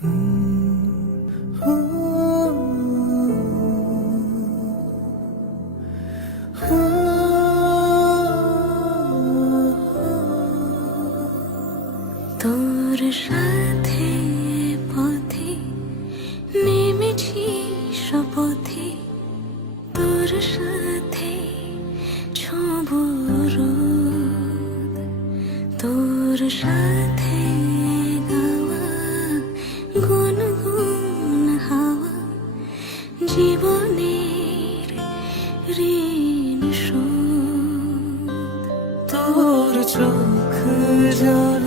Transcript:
তোর সাথে পথে নেমেছি শপথে, তোর সাথে ছোঁব রোদ, তোর সাথে গাওয়া গুনগুন হাওয়া জীবনের ঋণ শোধ। তোর চোখ জল